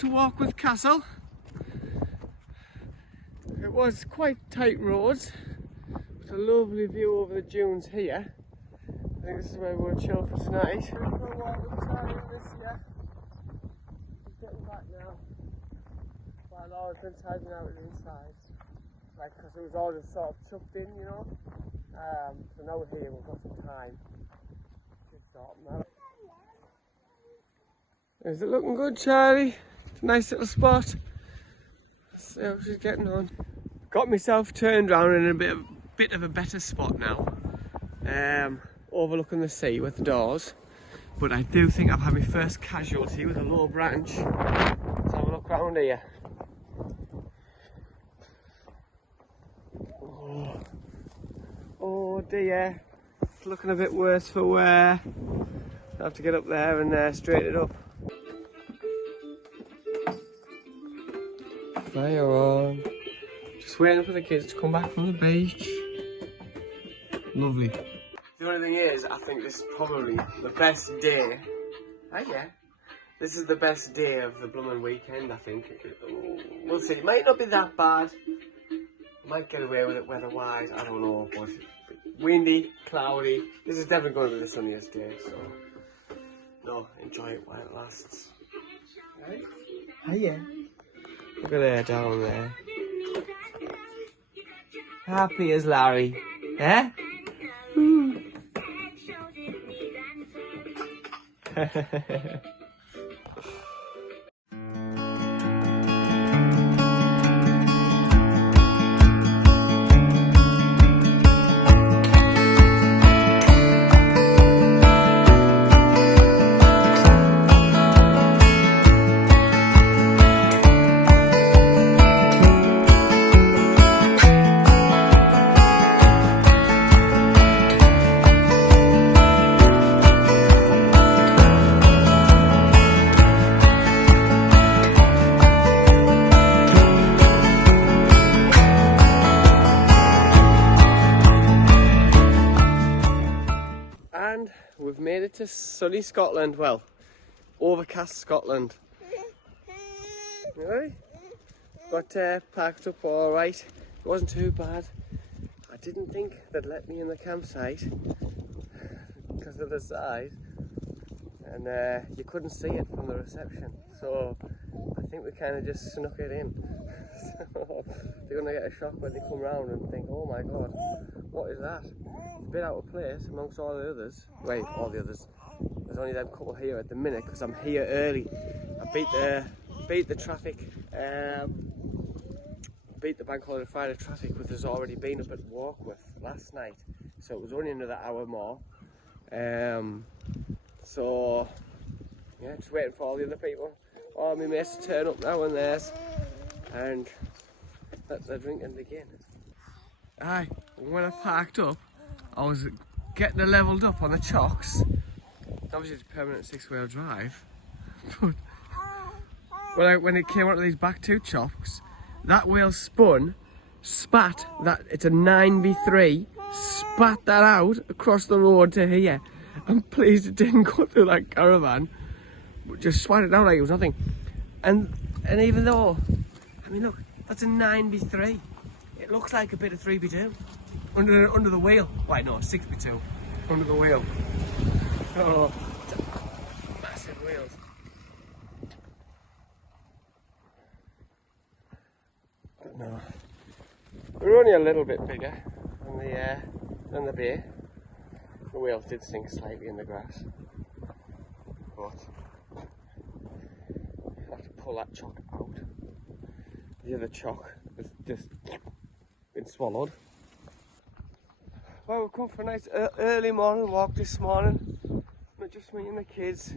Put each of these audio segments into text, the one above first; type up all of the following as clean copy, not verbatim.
to Alnwick Castle. It was quite tight roads, with a lovely view over the dunes here. I think this is where we're going to chill for tonight. For a walk with Charlie this year. He's getting back now. But I've always been tidying out the inside. Like, because it was all just sort of tucked in, you know. So now we're here, we've got some time. Just sort them out. Is it looking good, Charlie? It's a nice little spot. Let's see how she's getting on. Got myself turned around in a bit of a better spot now. Overlooking the sea with the doors. But I do think I've had my first casualty with a low branch. Let's have a look around here. Oh dear, it's looking a bit worse for wear. I have to get up there and straighten it up. Fire on. Just waiting for the kids to come back from the beach. Lovely. The only thing is, I think this is probably the best day. Oh yeah. This is the best day of the blooming weekend, I think. We'll see. It might not be that bad. Might get away with it weather-wise, I don't know, but windy, cloudy. This is definitely going to be the sunniest day, so no, enjoy it while it lasts. Right? Hiya. Look at her down there. Happy as Larry, eh? We've made it to sunny Scotland, well, overcast Scotland. Really? Got parked up alright, it wasn't too bad. I didn't think they'd let me in the campsite because of the size, and you couldn't see it from the reception, so I think we kind of just snuck it in. So they're going to get a shock when they come round and think, oh my god, what is that? It's a bit out of place amongst all the others. Wait, all the others. There's only them couple here at the minute because I'm here early. I beat the traffic, beat the bank holiday Friday traffic, which has already been up at Warkworth last night. So it was only another hour more. So yeah, just waiting for all the other people. All my mates to turn up now and theirs, and let the drinking begin. Aye, when I parked up, I was getting it levelled up on the chocks. Obviously it's a permanent 6-wheel drive, but when it came out of these back two chocks, that wheel spun, spat that, it's a 9v3, spat that out across the road to here. I'm pleased it didn't go through that caravan, but just spat it out like it was nothing. And even though, I mean look, that's a 9v3. It looks like a bit of 3v2 under the wheel. Why no, 6v2 under the wheel. So massive wheels. But no, we're only a little bit bigger than the bay. The wheels did sink slightly in the grass, but I have to pull that chock out. The other chock has just been swallowed. Well, we've come for a nice early morning walk this morning. Not just me and the kids.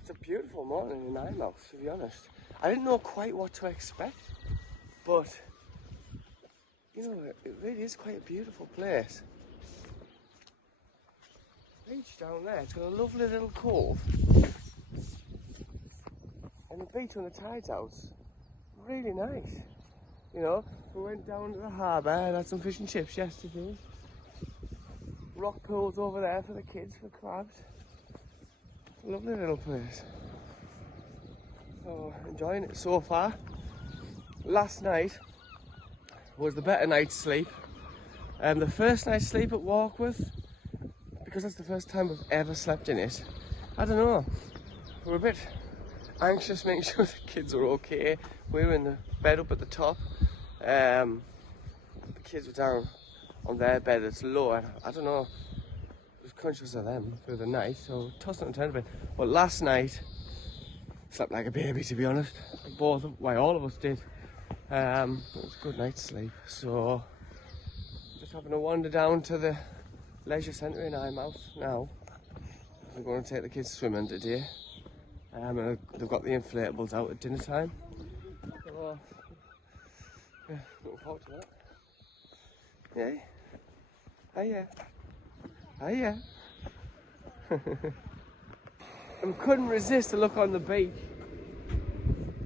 It's a beautiful morning in Eyemouth, to be honest. I didn't know quite what to expect, but you know, it really is quite a beautiful place. Beach down there, it's got a lovely little cove, and the beach when the tide's out, really nice. You know, we went down to the harbour and had some fish and chips yesterday. Rock pools over there for the kids, for crabs. It's a lovely little place. So enjoying it so far. Last night was the better night's sleep. The first night's sleep at Warkworth, because that's the first time we've ever slept in it. I don't know. We're a bit anxious making sure the kids are okay. We were in the bed up at the top. The kids were down on their bed that's low, and I don't know. I was conscious of them through the night, so tossed and turned a bit. But last night, slept like a baby, to be honest. All of us did. It was a good night's sleep. So, just having a wander down to the leisure centre in Eyemouth now. We're going to take the kids swimming today. And they've got the inflatables out at dinner time. So, yeah, looking forward to that. Yeah. Hiya. Hiya. And couldn't resist a look on the beach.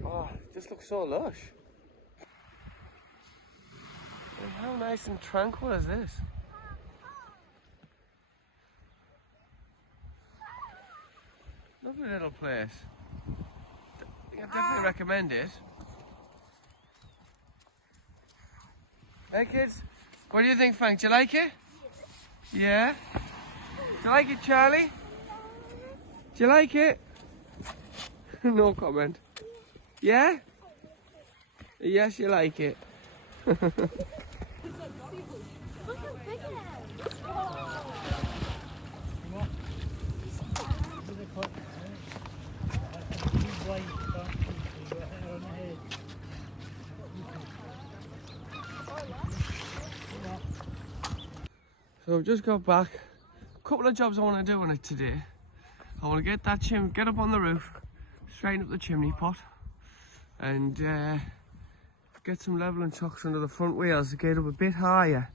Oh, it just looks so lush. And how nice and tranquil is this? Lovely little place. I definitely recommend it. Hey kids, what do you think, Frank? Do you like it? Yeah? Do you like it, Charlie? Do you like it? No comment. Yeah? Yes, you like it. So I've just got back. A couple of jobs I want to do on it today. I want to get up on the roof, straighten up the chimney pot, and get some leveling chocks under the front wheels to get up a bit higher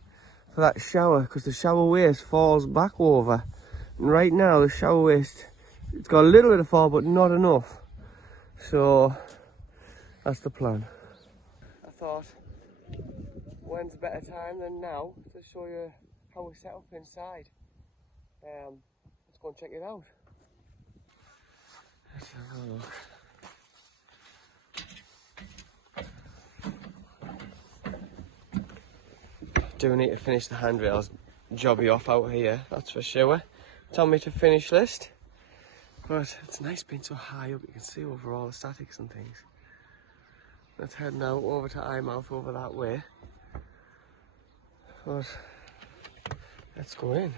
for that shower, because the shower waste falls back over. And right now the shower waste, it's got a little bit of fall but not enough. So that's the plan. I thought, when's a better time than now to show you how we set up inside. Let's go and check it out. Let's have a look. Do need to finish the handrails jobby off out here, that's for sure. It's on me to finish list. But it's nice being so high up, you can see over all the statics and things. Let's head now over to Eyemouth over that way. But let's go in.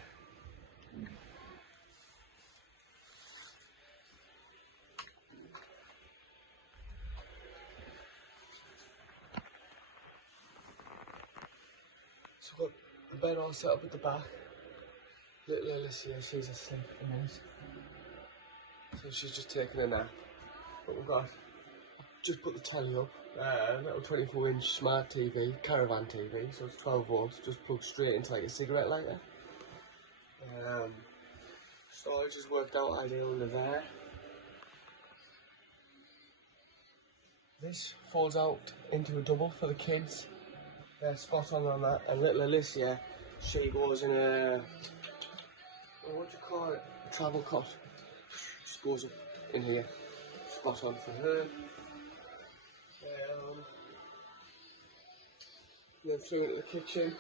So we've got the bed all set up at the back. Little Alicia, she's asleep at the minute. So she's just taking a nap. But we've got, just put the telly up. Little 24-inch smart TV, caravan TV, so it's 12 volts, just plugged straight into like a cigarette lighter. Storage has worked out ideal under there. This folds out into a double for the kids. They're spot on that. And little Alicia, she goes in a, what do you call it? A travel cot. Just goes up in here. Spot on for her. Then through into the kitchen.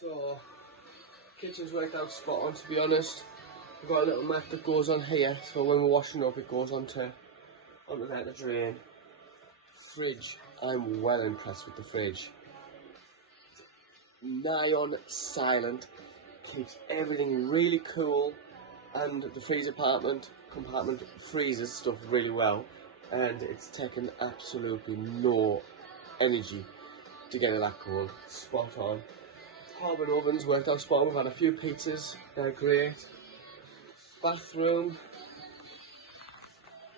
So, kitchen's worked out spot on, to be honest. We've got a little mat that goes on here, so when we're washing up it goes onto there to drain. Fridge, I'm well impressed with the fridge. Nigh on silent, keeps everything really cool, and the freezer compartment freezes stuff really well, and it's taken absolutely no energy to get it that cold. Spot on. Carbon ovens worked out spot on. We've had a few pizzas, they're great. Bathroom.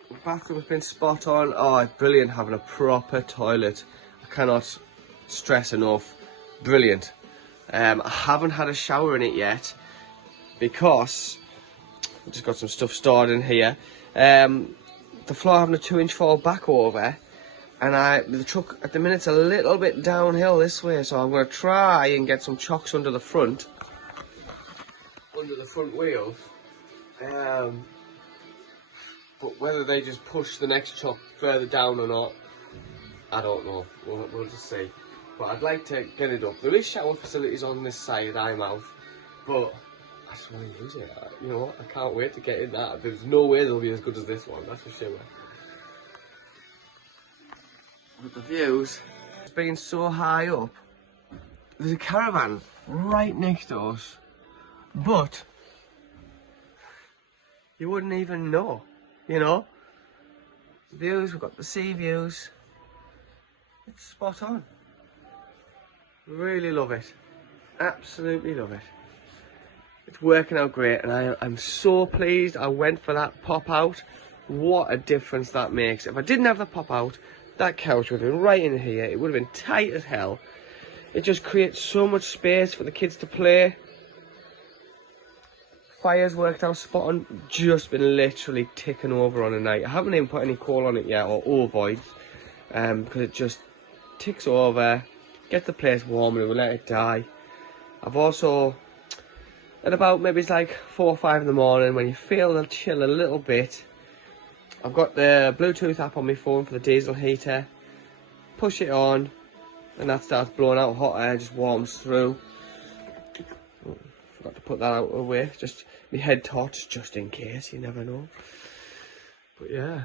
The bathroom has been spot on. Oh, it's brilliant having a proper toilet. I cannot stress enough. Brilliant. I haven't had a shower in it yet because I've just got some stuff stored in here. The floor having a 2-inch fall back over. And the truck at the minute's a little bit downhill this way, so I'm going to try and get some chocks under the front wheels. But whether they just push the next chop further down or not, I don't know. We'll just see. But I'd like to get it up. There is shower facilities on this side, Eyemouth, but I just want to use it. You know what? I can't wait to get in that. There's no way they'll be as good as this one, that's for sure. But the views, being so high up, there's a caravan right next to us, but you wouldn't even know, you know? Views, we've got the sea views. It's spot on. Really love it. Absolutely love it. It's working out great, and I'm so pleased I went for that pop out. What a difference that makes. If I didn't have the pop out, that couch would have been right in here. It would have been tight as hell. It just creates so much space for the kids to play. Fire's worked out spot on. Just been literally ticking over on a night. I haven't even put any coal on it yet, or ovoids, because it just ticks over, gets the place warm, and we'll let it die. I've also, at about maybe it's like 4 or 5 in the morning, when you feel the chill a little bit, I've got the Bluetooth app on my phone for the diesel heater. Push it on, and that starts blowing out hot air, just warms through. Oh, forgot to put that out of the way, just my head torch, just in case, you never know. But yeah,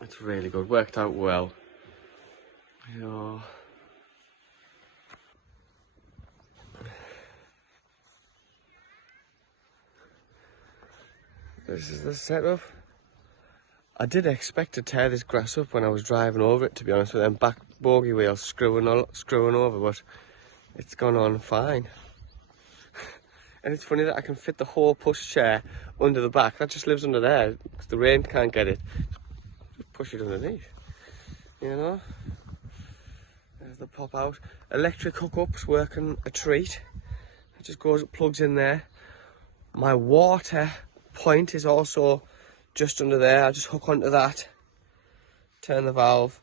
it's really good, worked out well. Yeah. This is the setup. I did expect to tear this grass up when I was driving over it, to be honest with them back bogie wheels screwing over, but it's gone on fine. And it's funny that I can fit the whole push chair under the back. That just lives under there because the rain can't get it. Just push it underneath, you know. There's the pop out. Electric hookups working a treat. It just goes, plugs in there. My water point is also just under there. I just hook onto that, turn the valve,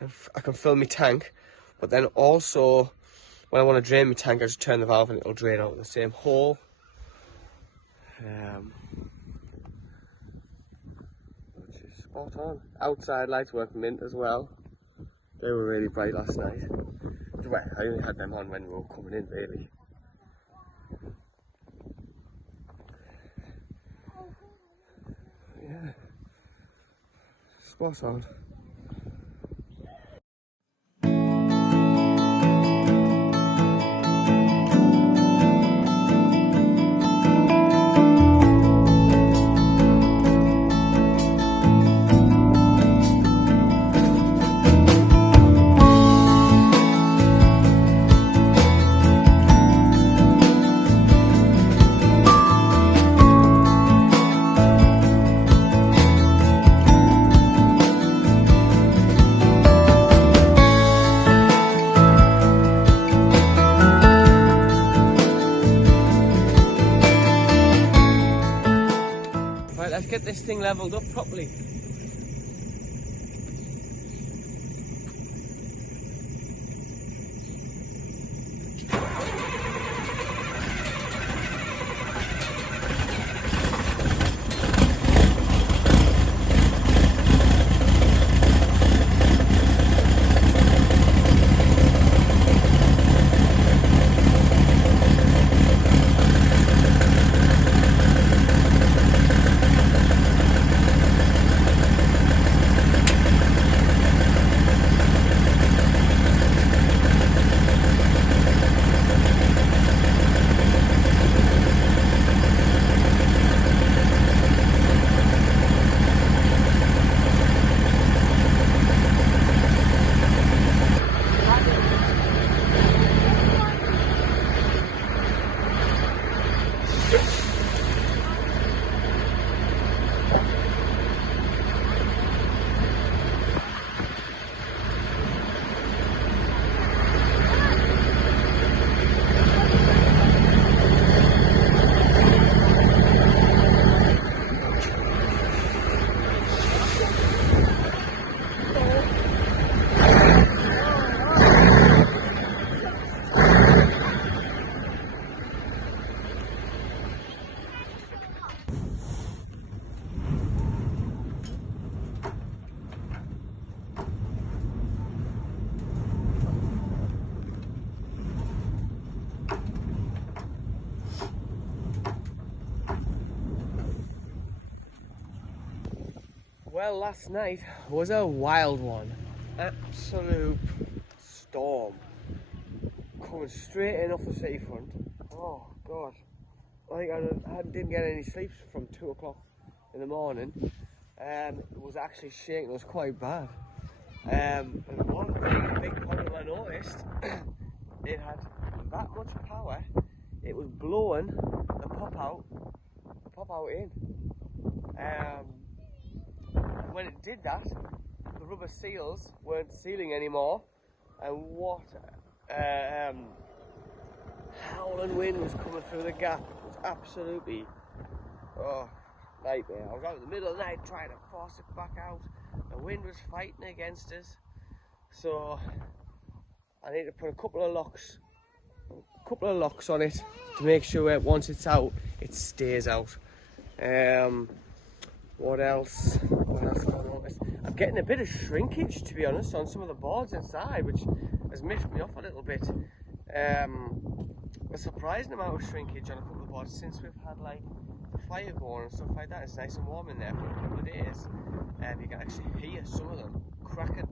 and I can fill my tank. But then also, when I want to drain my tank, I just turn the valve and it'll drain out in the same hole. Which is spot on. Outside lights work mint as well. They were really bright last night. Well, I only had them on when we were coming in, really. Yeah, spot on. Let's get this thing levelled up properly. Well, last night was a wild one. Absolute storm. Coming straight in off the seafront. Oh God. I think I didn't get any sleep from 2 o'clock in the morning. It was actually shaking, it was quite bad. And one big problem I noticed, it had that much power, it was blowing the pop out in. When it did that, the rubber seals weren't sealing anymore, and what howling wind was coming through the gap. It was absolutely nightmare. I was out in the middle of the night trying to force it back out. The wind was fighting against us, so I need to put a couple of locks on it to make sure once it's out, it stays out. What else have I noticed? I'm getting a bit of shrinkage, to be honest, on some of the boards inside, which has miffed me off a little bit. A surprising amount of shrinkage on a couple of boards since we've had like the fire going and stuff like that. It's nice and warm in there for a couple of days. You can actually hear some of them cracking.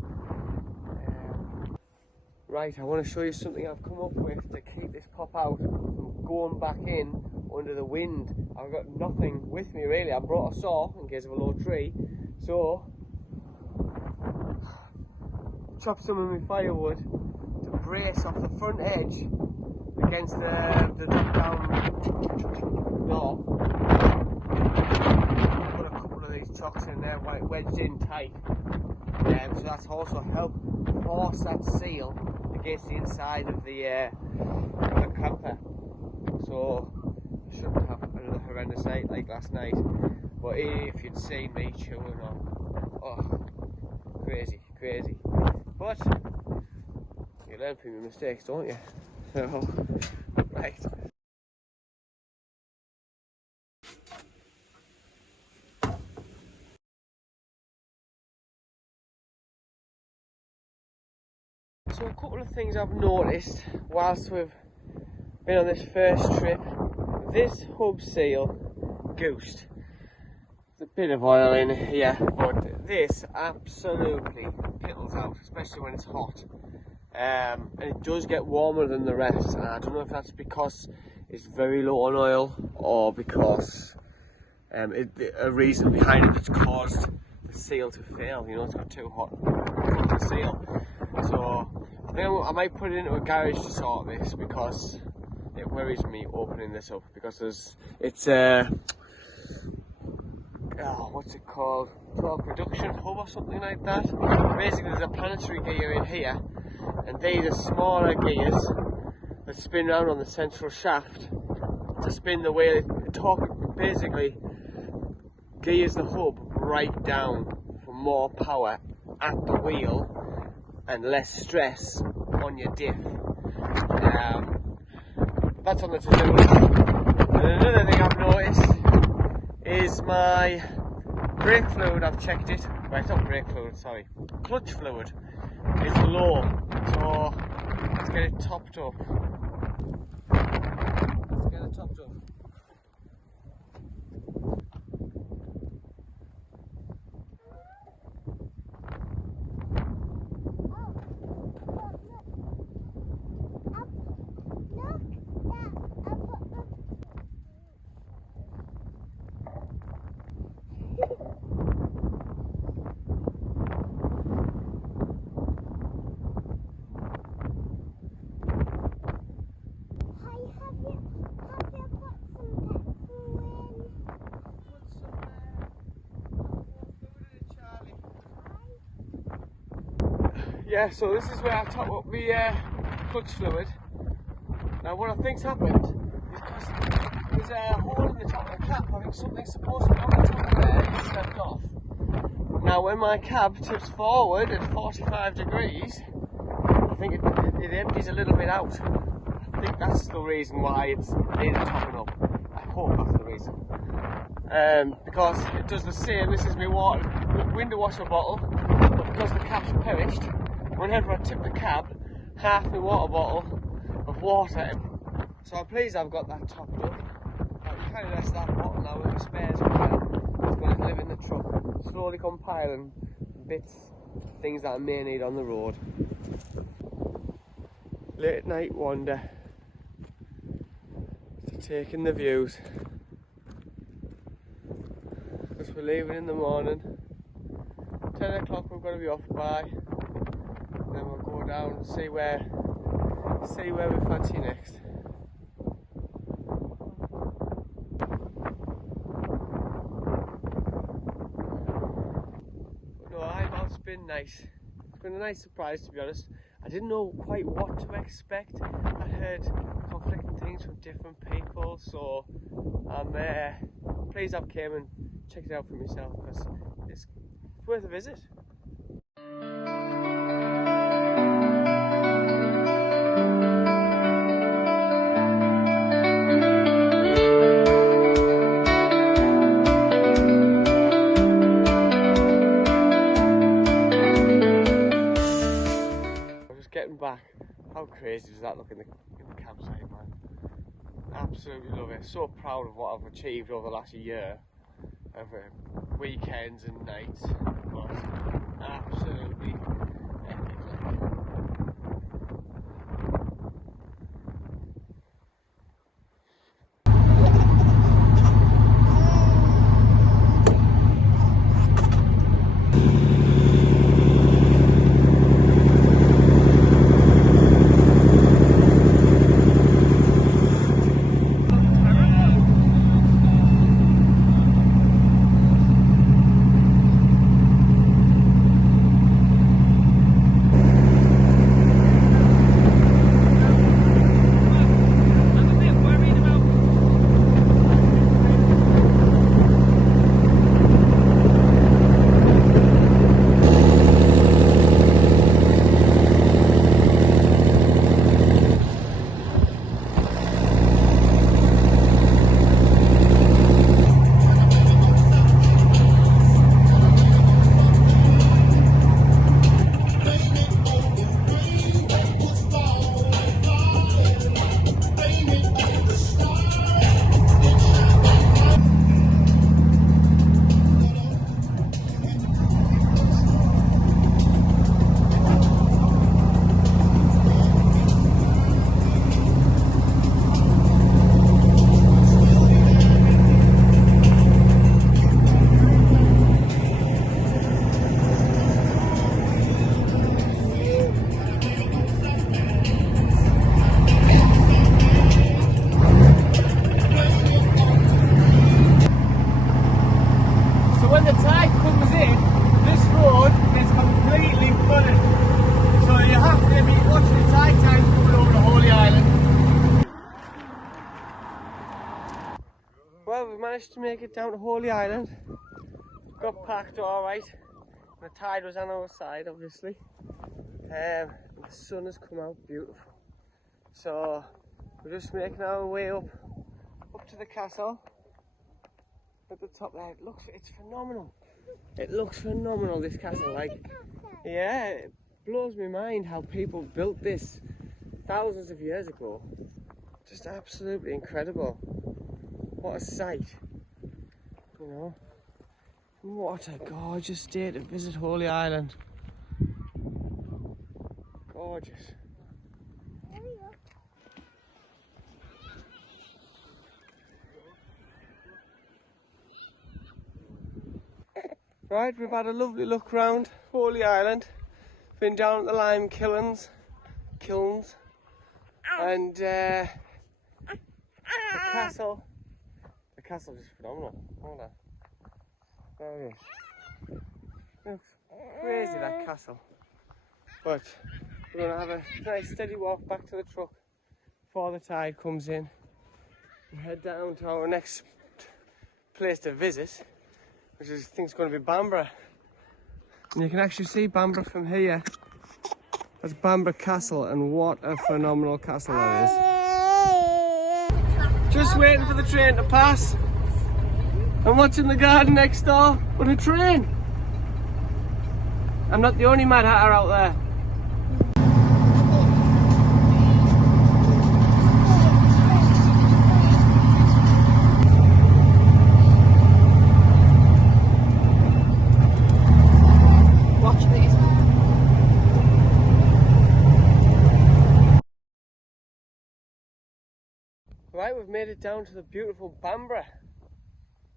Right, I want to show you something I've come up with to keep this pop out from going back in under the wind. I've got nothing with me really. I brought a saw in case of a low tree, so chop some of my firewood to brace off the front edge against the drop down door. Put a couple of these chocks in there wedged in tight, so that's also helped force that seal against the inside of the camper. So I shouldn't have another horrendous night like last night. But if you'd seen me chewing on, crazy. But you learn from your mistakes, don't you? So, right. So a couple of things I've noticed whilst we've been on this first trip. This hub seal goosed. There's a bit of oil in here, but this absolutely piddles out, especially when it's hot. And it does get warmer than the rest, and I don't know if that's because it's very low on oil or because a reason behind it that's caused the seal to fail. You know, it's got too hot to seal. So I think I might put it into a garage to sort this, because it worries me opening this up, because it's what's it called? Torque reduction hub or something like that. Basically there's a planetary gear in here, and these are smaller gears that spin around on the central shaft to spin the way the torque basically gears the hub right down for more power at the wheel and less stress on your diff. That's on the to-do list. And another thing I've noticed is my brake fluid. I've checked it. Well, it's not brake fluid, sorry. Clutch fluid is low. So let's get it topped up. Yeah, so this is where I top up the clutch fluid. Now what I think's happened is because there's a hole in the top of the cap. I think something's supposed to be on the top of there and slipped off. Now when my cab tips forward at 45 degrees, I think it empties a little bit out. I think that's the reason why it's needed topping up. I hope that's the reason. Because it does the same. This is my window washer bottle, but because the cap's perished, whenever I tip the cab, half my water bottle of water. So I'm pleased I've got that topped up. I can carry the rest of that bottle now with the spares. It's going to live in the truck, slowly compiling bits, things that I may need on the road. Late night wander, taking the views, because we're leaving in the morning. 10 o'clock we're going to be off by, and then we'll go down and see where we fancy next. But no, Ival's been nice. It's been a nice surprise, to be honest. I didn't know quite what to expect. I heard conflicting things from different people, so I'm pleased I've came and checked it out for myself, because it's worth a visit. Getting back, how crazy does that look in the campsite, man? Absolutely love it. So proud of what I've achieved over the last year of weekends and nights, but absolutely epic. Well, we managed to make it down to Holy Island. Got parked alright. The tide was on our side, obviously. The sun has come out beautiful. So we're just making our way up to the castle. At the top there, it's phenomenal. It looks phenomenal, this castle. Like, yeah, it blows my mind how people built this thousands of years ago. Just absolutely incredible. What a sight, you know. What a gorgeous day to visit Holy Island. Gorgeous. Right, we've had a lovely look round Holy Island. Been down at the lime kilns, and the castle. The castle's just phenomenal. Hold on. There it is. Looks crazy, that castle. But we're going to have a nice steady walk back to the truck before the tide comes in and head down to our next place to visit, which I think is going to be Bamburgh. And you can actually see Bamburgh from here. That's Bamburgh Castle, and what a phenomenal castle that is. Just waiting for the train to pass. I'm watching the garden next door with a train. I'm not the only Mad Hatter out there. Right, we've made it down to the beautiful Bamburgh.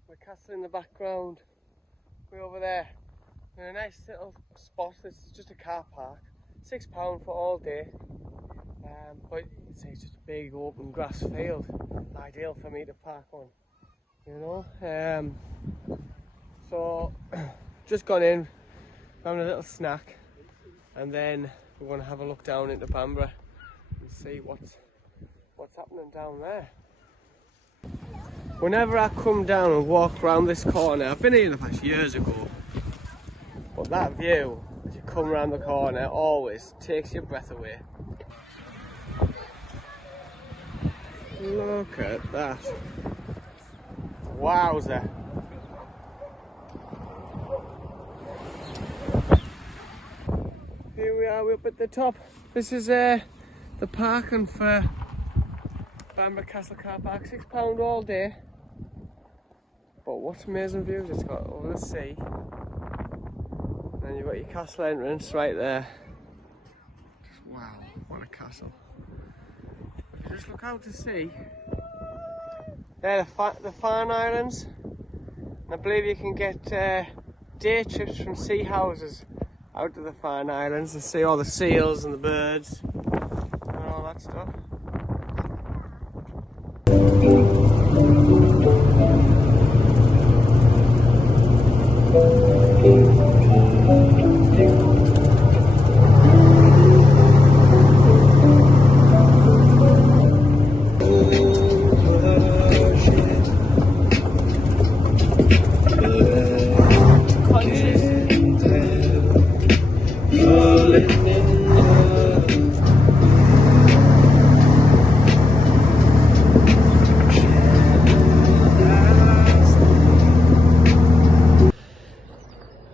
The castle in the background, way over there. We're in a nice little spot. This is just a car park. £6 for all day. But it's just a big open grass field. Ideal for me to park on, you know. So, just gone in, found a little snack, and then we're going to have a look down into Bamburgh and see what's happening down there. Whenever I come down and walk around this corner, I've been here in the past years ago, but that view as you come around the corner always takes your breath away. Look at that. Wowza. Here we are, we're up at the top. This is the parking for Bamburgh Castle car park, £6 all day. But what amazing views it's got over the sea. And you've got your castle entrance right there. Just wow, what a castle. If you just look out to sea, they're the Farne Islands. And I believe you can get day trips from sea houses out to the Farne Islands and see all the seals and the birds and all that stuff.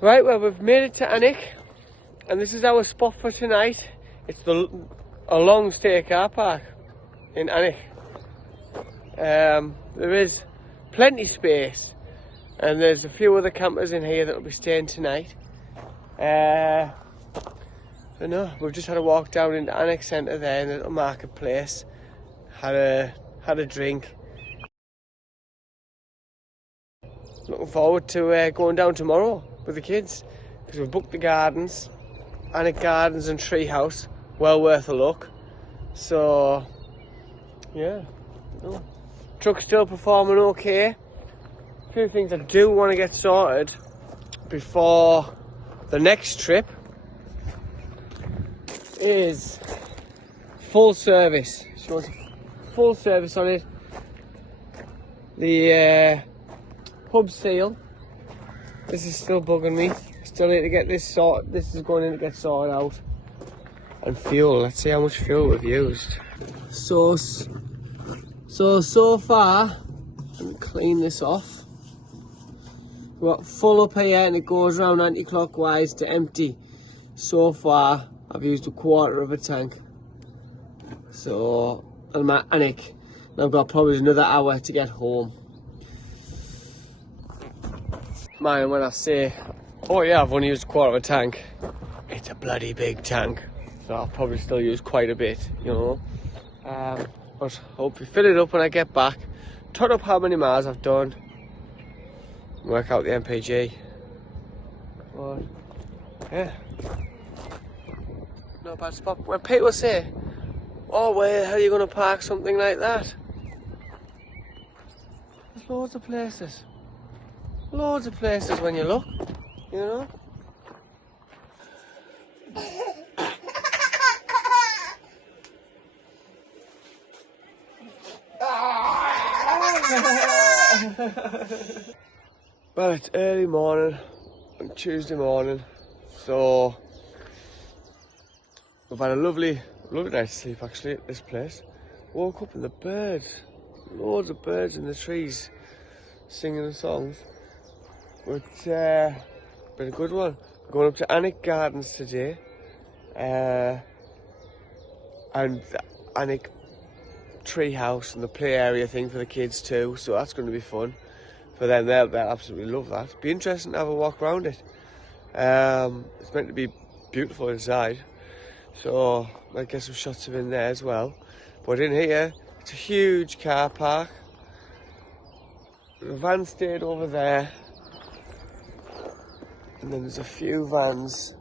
Right, well, we've made it to Alnwick, and this is our spot for tonight. It's a long stay car park in Alnwick. There is plenty space, and there's a few other campers in here that will be staying tonight. I know, we've just had a walk down into Alnwick Centre there in the little marketplace. Had a drink. Looking forward to going down tomorrow with the kids, because we've booked the gardens, Alnwick Gardens and Treehouse, well worth a look. So yeah, truck's still performing okay. A few things I do want to get sorted before the next trip is full service. She wants full service on it. The hub seal, this is still bugging me. Still need to get this sorted. This is going in to get sorted out. And fuel, let's see how much fuel we've used. So far, let me clean this off. We've got full up here and it goes around anti-clockwise to empty. So far, I've used a quarter of a tank. So, I'm at Alnwick, and I've got probably another hour to get home. Man, when I say, oh yeah, I've only used a quarter of a tank, it's a bloody big tank. So I'll probably still use quite a bit, you know. But hopefully fill it up when I get back, tot up how many miles I've done, work out the MPG. But yeah, not a bad spot. When people say, oh, where the hell are you going to park something like that? There's loads of places. Loads of places when you look, you know. Well, it's early morning on Tuesday morning, so we've had a lovely night's sleep actually at this place. Woke up and the birds, loads of birds in the trees singing songs. But been a good one. We're going up to Alnwick Gardens today, and the Alnwick Treehouse and the play area thing for the kids too. So that's going to be fun for them. They'll absolutely love that. Be interesting to have a walk around it. It's meant to be beautiful inside, so might get some shots of in there as well. But in here, It's a huge car park. The van stayed over there. And then there's a few vans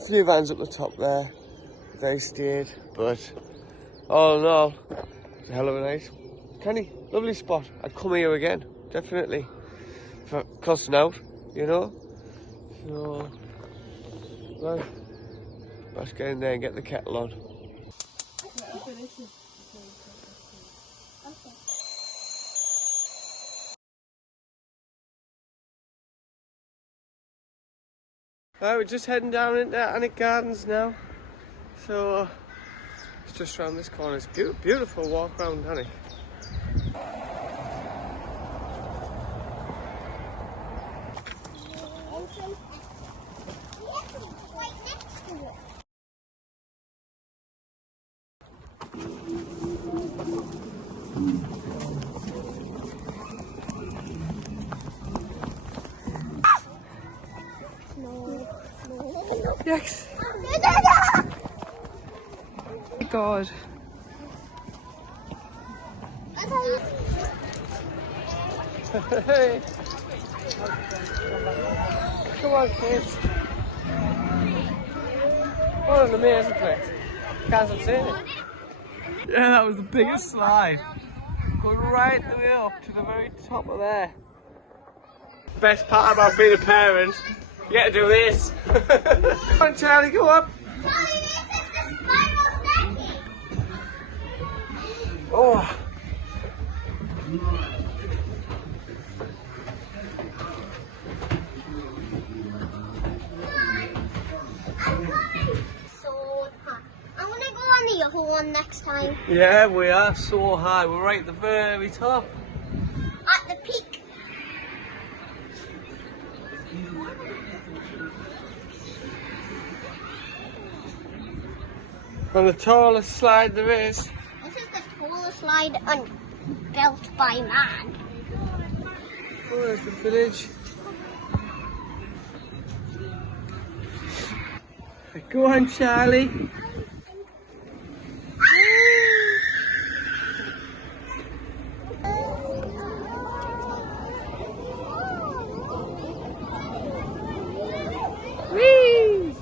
up the top there. They stayed, but all in all, it's a hell of a night. Canny, lovely spot. I'd come here again, definitely. For crossing out, you know. So, well, let's get in there and get the kettle on. We're just heading down into Alnwick Gardens now. So, it's just round this corner. It's beautiful walk around Alnwick. Yes. Oh my God. Hey. Come on, kids. What an amazing place. Can't stop seeing it. Yeah, that was the biggest slide. Going right the way up to the very top of there. Best part about being a parent, you get to do this. Come on, Charlie, go up. Charlie, this is the spiral staircase. Oh. So high. I'm gonna go on the other one next time. Yeah, we are so high. We're right at the very top. At the peak. On the tallest slide there is. This is the tallest slide built by man. Oh, there's the village. Go on, Charlie. Whee!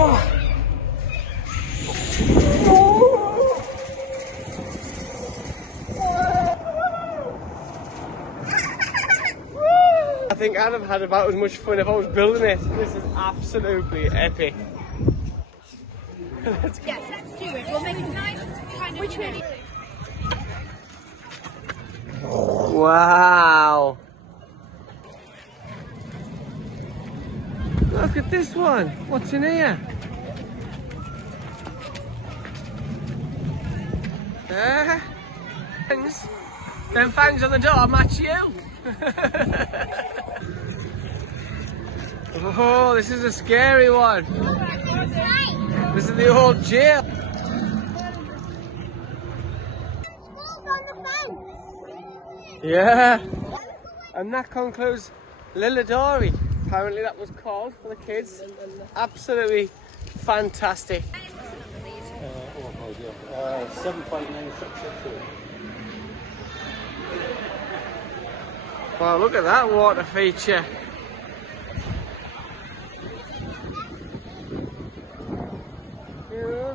Oh. I think I'd have had about as much fun if I was building it. This is absolutely epic. Yes, let's do it. We'll make a nice kind of... Which way? Wow. Look at this one. What's in here? Fangs. Them fangs on the door match you. Oh, this is a scary one. This is the old jail. Yeah. And that concludes Lilladori. Apparently that was called for the kids. Absolutely fantastic. 7.966. Wow, look at that water feature. Yeah.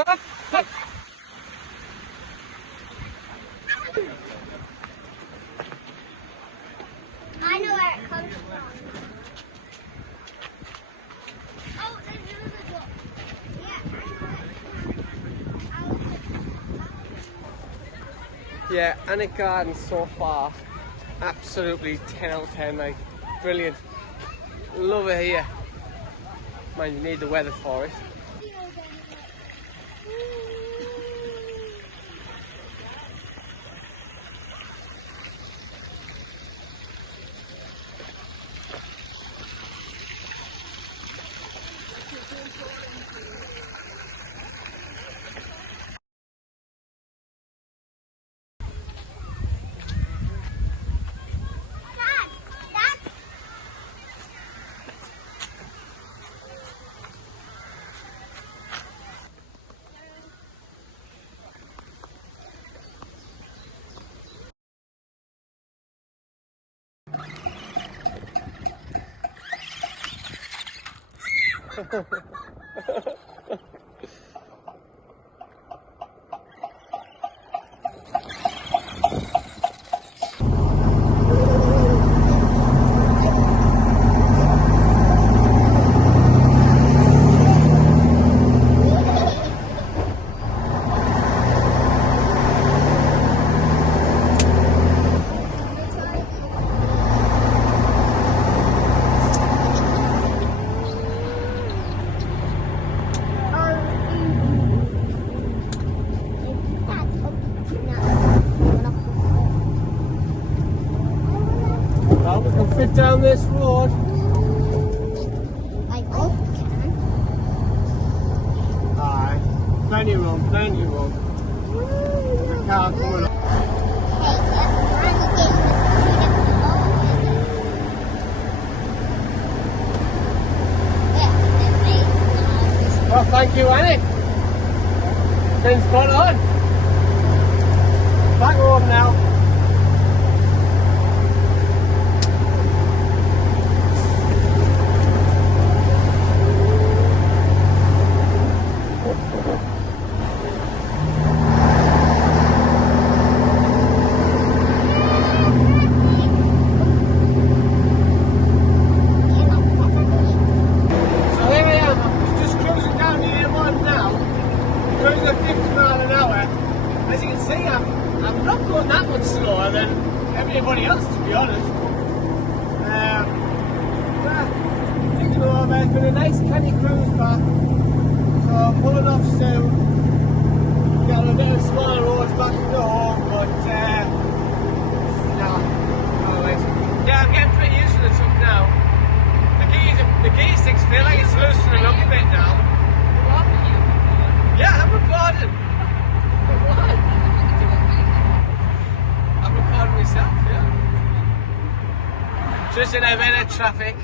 I know where it comes from. Oh, there's another duck. Yeah, Alnwick Gardens so far, absolutely 10 out of 10, like, brilliant. Love it here. Man, you need the weather for it. Well, we can fit down this road. I hope we can. Aye, plenty of room, plenty of room. The car coming up. Well, thank you, Annie. Been spot on. Back home now. As you can see, I'm not going that much slower than everybody else, to be honest. Thinking over, it's been a nice canny cruise back, so I'm pulling off soon. Got a bit of smaller roads back to go home, but alright. Yeah, I'm getting pretty used to the truck now. The gear sticks feel like it's loosening up a bit now. Yeah, I'm recording. I'm recording myself, yeah. Just in a bit of traffic.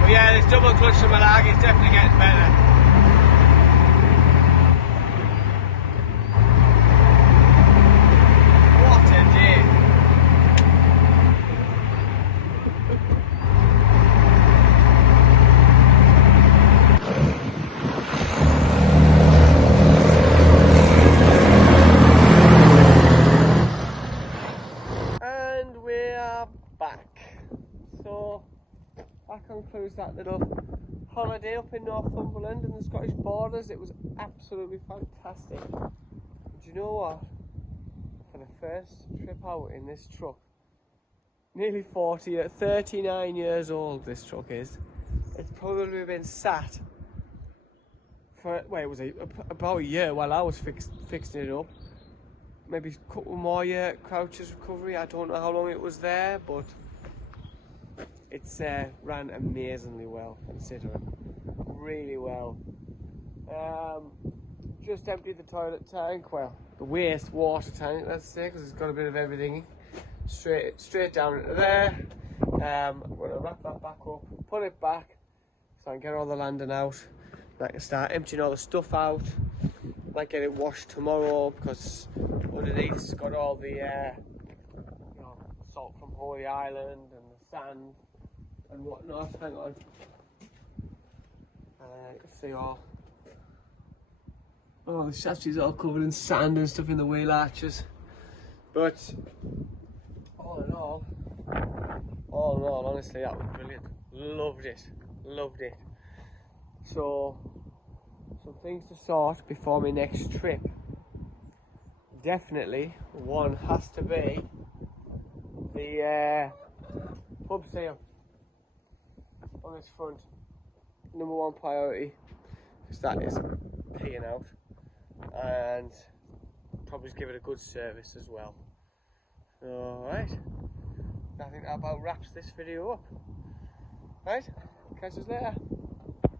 But yeah, this double clutch from Malag is definitely getting better. What a day. So that concludes that little holiday up in Northumberland and the Scottish borders. It was absolutely fantastic. Do you know what? For the first trip out in this truck, nearly 39 years old this truck is. It's probably been sat for, well, it was about a year while I was fixing it up. Maybe a couple more year Crouch's recovery. I don't know how long it was there, but it's ran amazingly well, considering. Really well. Just emptied the toilet tank, well, the waste water tank, let's say, because it's got a bit of everything. Straight down into there. I'm going to wrap that back up, put it back, so I can get all the landing out. I can start emptying all the stuff out. Might get it washed tomorrow, because underneath's got all the salt from Holy Island and the sand and whatnot. Hang on. You can see all the chassis's all covered in sand and stuff in the wheel arches. But all in all, honestly, that was brilliant. Loved it, loved it. So, some things to sort before my next trip. Definitely, one has to be the pub sale on this front. Number one priority, because that is paying out, and probably give it a good service as well. Alright, I think that about wraps this video up. Right, catch us later.